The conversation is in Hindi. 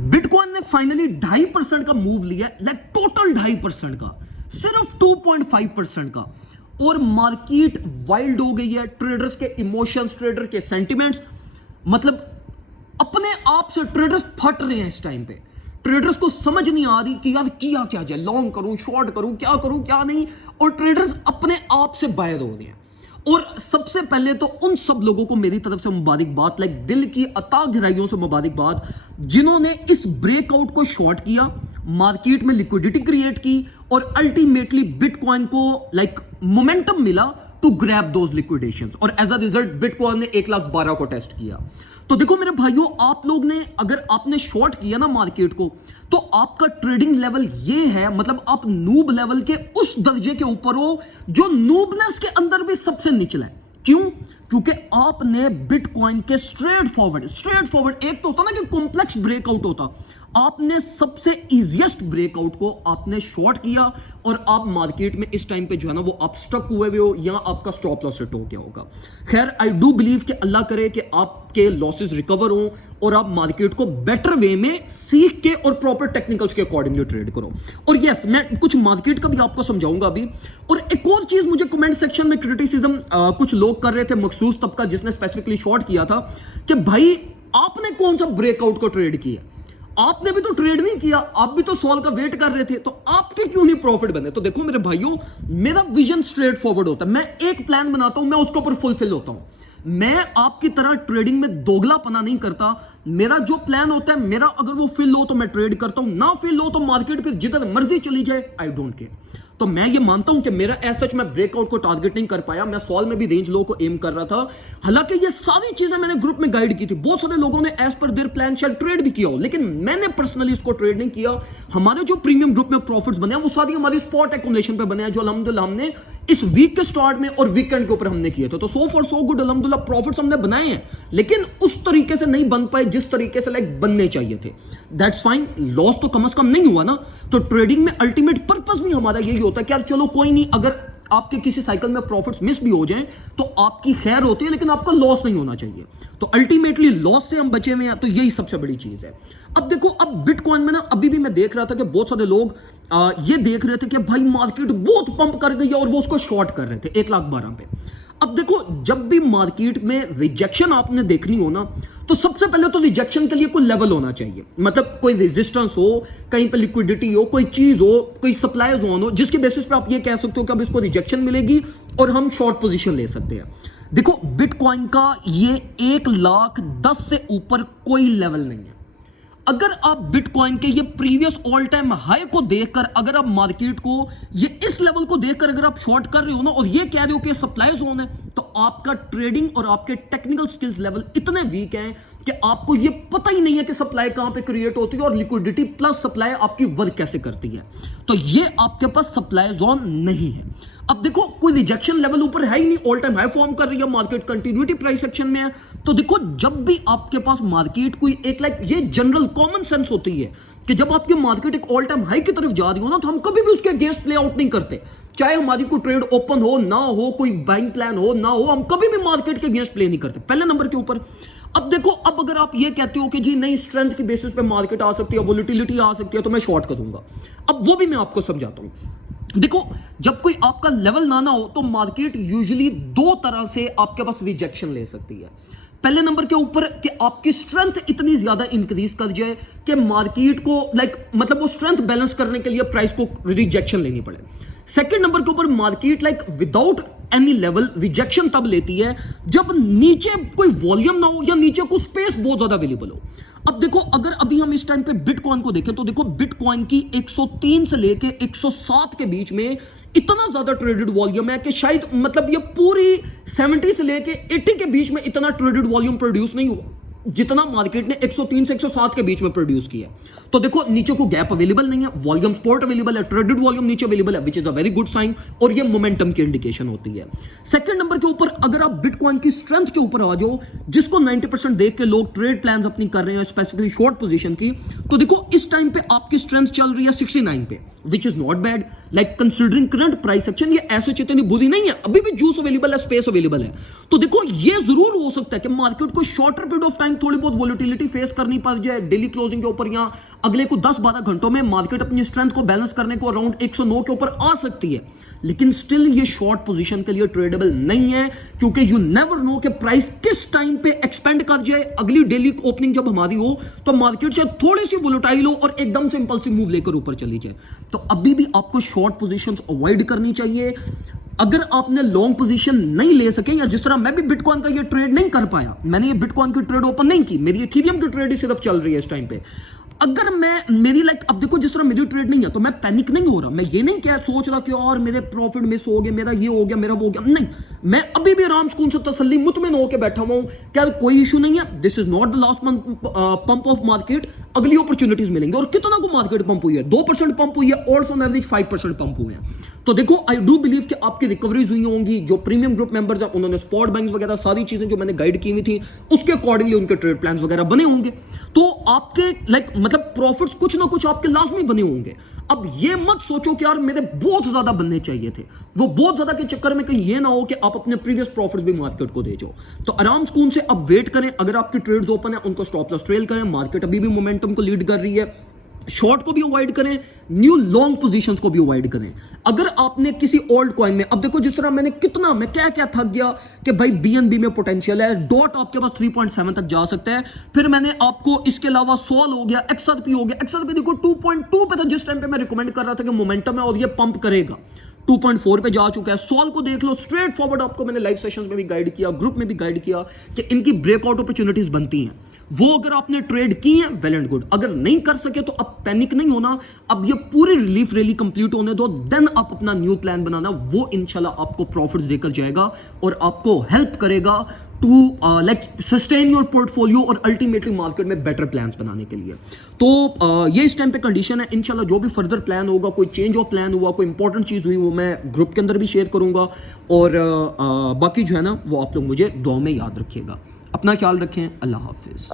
बिटकॉइन ने फाइनली 2.5% का मूव लिया, लाइक टोटल 2.5% का, सिर्फ 2.5% का। और मार्केट वाइल्ड हो गई है। ट्रेडर्स के इमोशंस, ट्रेडर के सेंटिमेंट्स, मतलब अपने आप से ट्रेडर्स फट रहे हैं इस टाइम पे। ट्रेडर्स को समझ नहीं आ रही कि यार किया क्या जाए, लॉन्ग करूं, शॉर्ट करूं, क्या नहीं। और ट्रेडर्स अपने आप से बाहर हो रहे हैं। और सबसे पहले तो उन सब लोगों को मेरी तरफ से मुबारकबाद, लाइक दिल की अता गहराइयों से मुबारकबाद, जिन्होंने इस ब्रेकआउट को शॉर्ट किया, मार्केट में लिक्विडिटी क्रिएट की और अल्टीमेटली बिटकॉइन को लाइक मोमेंटम मिला टू ग्रैब दोज लिक्विडेशंस। और एज अ रिजल्ट बिटकॉइन ने 1,12,000 को टेस्ट किया। तो देखो मेरे भाइयों, आप लोग ने, अगर आपने शॉर्ट किया ना मार्केट को, तो आपका ट्रेडिंग लेवल ये है, मतलब आप नूब लेवल के उस दर्जे के ऊपर हो जो नूबनेस के अंदर भी सबसे निचला है। क्यों? क्योंकि आपने बिटकॉइन के स्ट्रेट फॉरवर्ड, एक तो होता ना कि कॉम्प्लेक्स ब्रेकआउट होता, आपने सबसे इजीएस्ट ब्रेकआउट को आपने शॉर्ट किया और आप मार्केट में इस टाइम पे जो है ना वो आप स्टक हुए हो या आपका स्टॉप लॉस हिट हो गया होगा। खैर, आई डू बिलीव कि अल्लाह करे कि आपके लॉसेस रिकवर हो और आप मार्केट को बेटर वे में सीख के और प्रॉपर टेक्निकल्स के अकॉर्डिंगली ट्रेड करो। और यस, मैं कुछ मार्केट का भी आपको समझाऊंगा अभी। और एक और चीज, मुझे कमेंट सेक्शन में क्रिटिसिज्म कुछ लोग कर रहे थे, मखसूस तबका जिसने स्पेसिफिकली शॉर्ट किया था, कि भाई आपने कौन सा ब्रेकआउट को ट्रेड किया, आपने भी तो ट्रेड नहीं किया, आप भी तो सॉल का वेट कर रहे थे, तो आपके क्यों नहीं प्रॉफिट बने। तो देखो मेरे भाइयों, मेरा विजन स्ट्रेट फॉरवर्ड होता है। मैं एक प्लान बनाता हूं, मैं उसके ऊपर फुलफिल होता हूं। मैं आपकी तरह ट्रेडिंग में दोगलापना नहीं करता। मेरा जो प्लान होता है, मेरा अगर वो फिल हो तो मैं ट्रेड करता हूं, ना फिल हो तो मार्केट फिर जिधर मर्जी चली जाए, आई डोंट केयर। तो मैं ये मानता हूं कि मेरा एज सच मैं ब्रेकआउट को टारगेट नहीं कर पाया। मैं सॉल में भी रेंज लो को एम कर रहा था। हालांकि ये सारी चीजें मैंने ग्रुप में गाइड की थी। बहुत सारे लोगों ने एज पर देयर प्लान शायद ट्रेड भी किया हो, लेकिन मैंने पर्सनली इसको ट्रेड नहीं किया। हमारे जो प्रीमियम ग्रुप में प्रॉफिट्स बने हैं वो सारी हमारी स्पॉट एक्यूमुलेशन पे बने हैं, जो अल्हम्दुलिल्लाह हमने इस वीक के स्टार्ट में और वीकेंड के ऊपर हमने किए थे। तो सो फॉर सो गुड, अल्हम्दुलिल्लाह प्रॉफिट्स हमने बनाए हैं, लेकिन उस तरीके से नहीं बन पाए जिस तरीके से लाइक बनने चाहिए थे। दैट्स फाइन, लॉस तो कम से कम नहीं हुआ ना। तो ट्रेडिंग में अल्टीमेट पर्पस भी हमारा यही होता है कि यार चलो कोई नहीं, अगर आपके किसी साइकिल में प्रॉफिट्स मिस भी हो जाएं तो आपकी खैर होती है, लेकिन आपका लॉस नहीं होना चाहिए। तो अल्टीमेटली लॉस से हम बचे हुए हैं, तो यही सबसे बड़ी चीज है। अब देखो, अब बिटकॉइन में ना अभी भी मैं देख रहा था कि बहुत सारे लोग ये देख रहे थे कि भाई मार्केट बहुत पंप कर गई है और वो उसको शॉर्ट कर रहे थे 1,12,000 पे। अब देखो, जब भी मार्केट में रिजेक्शन आपने देखनी हो ना, तो सबसे पहले तो रिजेक्शन के लिए कोई लेवल होना चाहिए, मतलब कोई रेजिस्टेंस हो, कहीं पे लिक्विडिटी हो, कोई चीज हो, कोई सप्लाई जोन हो, जिसके बेसिस पे आप ये कह सकते हो कि अब इसको रिजेक्शन मिलेगी और हम शॉर्ट पोजीशन ले सकते हैं। देखो, बिटकॉइन का ये 1,10,000 से ऊपर कोई लेवल नहीं है। अगर आप बिटकॉइन के ये प्रीवियस ऑल टाइम हाई को देखकर, अगर आप मार्केट को ये इस लेवल को देखकर अगर आप शॉर्ट कर रहे हो ना और ये कह रहे हो कि सप्लाई जोन है, तो आपका ट्रेडिंग और आपके टेक्निकल स्किल्स लेवल इतने वीक हैं कि आपको ये पता ही नहीं है कि सप्लाई कहां पे क्रिएट होती है और लिक्विडिटी प्लस सप्लाई आपकी वर्क कैसे करती है। तो ये आपके पास सप्लाई जोन नहीं है। अब देखो, कोई रिजेक्शन लेवल ऊपर है ही नहीं, ऑल टाइम हाई फॉर्म कर रही है, मार्केट कंटिन्यूटी प्राइस सेक्शन में है। तो देखो, जब भी आपके पास मार्केट कोई एक लाइक ये जनरल कॉमन सेंस होती है कि जब आपकी मार्केट एक ऑल टाइम हाई की तरफ जा रही हो ना, तो हम कभी भी उसके अगेंस्ट प्ले आउट नहीं करते। चाहे हमारी कोई ट्रेड ओपन हो ना हो, कोई बाइंग प्लान हो ना हो, हम कभी भी मार्केट के अगेंस्ट प्ले नहीं करते, पहले नंबर के ऊपर। अब देखो, अब अगर आप ये कहते हो कि जी नहीं, स्ट्रेंथ के बेसिस पे मार्केट आ सकती है, वोलेटिलिटी आ सकती है, तो मैं शॉर्ट करूंगा। अब वो भी मैं आपको समझाता हूं। देखो, जब कोई आपका लेवल ना हो तो मार्केट यूजुअली दो तरह से आपके पास रिजेक्शन ले सकती है। पहले नंबर के ऊपर कि आपकी स्ट्रेंथ इतनी ज्यादा इंक्रीज कर जाए कि मार्केट को लाइक मतलब वो स्ट्रेंथ बैलेंस करने के लिए प्राइस को रिजेक्शन लेनी पड़े। सेकंड नंबर के ऊपर market like without any level rejection तब लेती है जब नीचे कोई वॉल्यूम ना हो या नीचे कोई स्पेस बहुत ज्यादा अवेलेबल हो। अब देखो, अगर अभी हम इस टाइम पे बिटकॉइन को देखें तो देखो, बिटकॉइन की 103 से लेके 107 के बीच में इतना ज्यादा ट्रेडेड वॉल्यूम है कि शायद मतलब ये पूरी 70 से लेके 80 के बीच में इतना ट्रेडेड वॉल्यूम प्रोड्यूस नहीं हुआ जितना मार्केट ने 103 से 107 के बीच में प्रोड्यूस किया। तो देखो, नीचे को गैप अवेलेबल नहीं है, वॉल्यूम सपोर्ट अवेलेबल है, ट्रेडेड वॉल्यूम नीचे अवेलेबल है, which is a very good sign, और ये मोमेंटम की इंडिकेशन होती है। सेकंड नंबर के ऊपर अगर आप बिटकॉइन की स्ट्रेंथ के ऊपर आ जाओ, जिसको 90% देख के लोग ट्रेड प्लान अपनी कर रहे हैं, स्पेसिफिकली शॉर्ट पोजीशन की, तो देखो इस टाइम पे आपकी स्ट्रेंथ चल रही है 69 पे, which is not bad, like considering current price section. ये ऐसे इतनी बुरी नहीं है, अभी भी जूस अवेलेबल है, स्पेस अवेलेबल है। तो देखो, ये जरूर हो सकता है कि मार्केट को शॉर्टर पीरियड ऑफ टाइम थोड़ी बहुत वोलेटिलिटी फेस करनी पड़ जाए डेली क्लोजिंग के ऊपर, या अगले को 10-12 घंटों में मार्केट अपनी स्ट्रेंथ को बैलेंस करने को अराउंड 109 के ऊपर आ सकती है, लेकिन स्टिल ये शॉर्ट पोजीशन के लिए ट्रेडेबल नहीं है, क्योंकि यू नेवर नो कि प्राइस किस टाइम पे एक्सपेंड कर जाए। अगली डेली ओपनिंग जब हमारी हो तो मार्केट से थोड़ी सी वोलेटाइल हो और एकदम से इंपल्सिव मूव लेकर ऊपर चली जाए, तो अभी भी आपको शॉर्ट पोजीशंस अवॉइड करनी चाहिए। अगर आपने लॉन्ग पोजीशन नहीं ले सके, या जिस तरह मैं भी बिटकॉइन का ये ट्रेड नहीं कर पाया, मैंने ये बिटकॉइन की ट्रेड ओपन नहीं की, मेरी इथेरियम की ट्रेड ही सिर्फ चल रही है इस टाइम पे, अगर मैं मेरी अब देखो जिस तरह मेरी ट्रेड नहीं है तो मैं पैनिक नहीं हो रहा, मैं ये नहीं क्या सोच रहा कि और मेरे प्रॉफिट मिस हो गए, मेरा ये हो गया, मेरा वो हो गया, नहीं, मैं अभी भी आराम सुकून से तसल्ली मुतमिन होकर बैठा हुआ हूं, क्या कोई इशू नहीं है, this is not the last pump of market, अगली अपॉर्चुनिटीज मिलेंगे। और कितना को मार्केट पंप हुई है, 2% पंप हुई है, ऑल्सो ऑन एवरेज 5% पंप हुए हैं। तो देखो आई डू बिलीव कि आपकी रिकवरीज हुई होंगी, जो प्रीमियम ग्रुप मेंबर्स हैं उन्होंने स्पॉट बैंक्स वगैरह सारी चीजें जो मैंने गाइड की हुई थी उसके अकॉर्डिंगली उनके ट्रेड प्लान्स वगैरह बने होंगे, तो आपके मतलब प्रॉफिट्स कुछ ना कुछ आपके लाजमी बने होंगे। अब ये मत सोचो कि यार मेरे बहुत ज्यादा बनने चाहिए थे, वो बहुत ज्यादा के चक्कर में कहीं ये ना हो कि आप अपने प्रीवियस प्रॉफिट्स भी मार्केट को दे जाओ। तो आराम सुकून से अब वेट करें, अगर आपकी ट्रेड्स ओपन है उनको स्टॉप लॉस ट्रेल करें, मार्केट अभी भी मोमेंटम को लीड कर रही है, शॉर्ट को भी अवॉइड करें, न्यू लॉन्ग पोजीशंस को भी अवॉइड करें। अगर आपने किसी ओल्ड कॉइन में, अब देखो जिस तरह मैं क्या थक गया कि भाई बीएनबी में पोटेंशियल है, डॉट आपके पास 3.7 तक जा सकता है, फिर मैंने आपको इसके अलावा सोल हो गया, एक्सआरपी हो गया, एक्सआरपी देखो 2.2 पे था जिस टाइम पे मैं रिकमेंड कर रहा था कि मोमेंटम है और ये पंप करेगा, 2.4 पे जा चुका है। सोल को देख लो, स्ट्रेट फॉरवर्ड आपको मैंने लाइव सेशंस में भी गाइड किया, ग्रुप में भी गाइड किया कि इनकी ब्रेकआउट अपॉर्चुनिटीज बनती हैं, वो अगर आपने ट्रेड की है वेल एंड गुड, अगर नहीं कर सके तो अब पैनिक नहीं होना, अब ये पूरी रिलीफ रैली कंप्लीट होने दो, देन आप अपना न्यू प्लान बनाना, वो इंशाल्लाह आपको प्रॉफिट्स देकर जाएगा और आपको हेल्प करेगा टू सस्टेन योर पोर्टफोलियो और अल्टीमेटली मार्केट में बेटर प्लान्स बनाने के लिए। तो ये इस टाइम पे कंडीशन है, इंशाल्लाह जो भी फर्दर प्लान होगा, कोई चेंज ऑफ प्लान हुआ, कोई इंपॉर्टेंट चीज़ हुई, वो मैं ग्रुप के अंदर भी शेयर करूंगा, और बाकी जो है ना वो आप लोग मुझे दुआ में याद रखिएगा। अपना ख्याल रखें, अल्लाह हाफिज़।